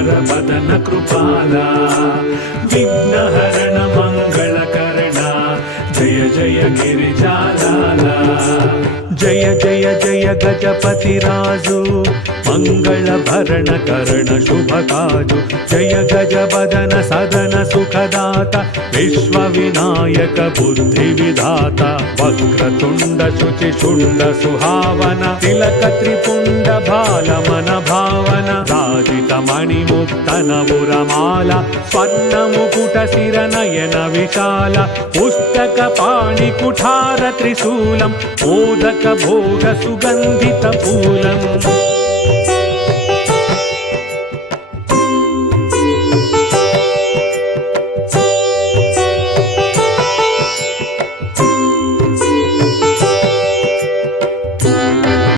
वरवदन कृपाला विघ्नहरण मंगलकरण जय जय गिरिजालाला जय जय जय गजपति राजु मंगल भरण करण शुभ काजु जय गज बदन सदन सुखदाता विश्व विनायक बुद्धि विधाता वक्रतुंड शुचि शुंड सुहावन तिलक त्रिपुंड भाल मन भावन राजित मणिमुक्त नवुरमाला स्वर्ण मुकुट शिर नयन विशाल पुस्तक पाणि कुठार त्रिशूलम मोदक भोग सुगंधित फूलम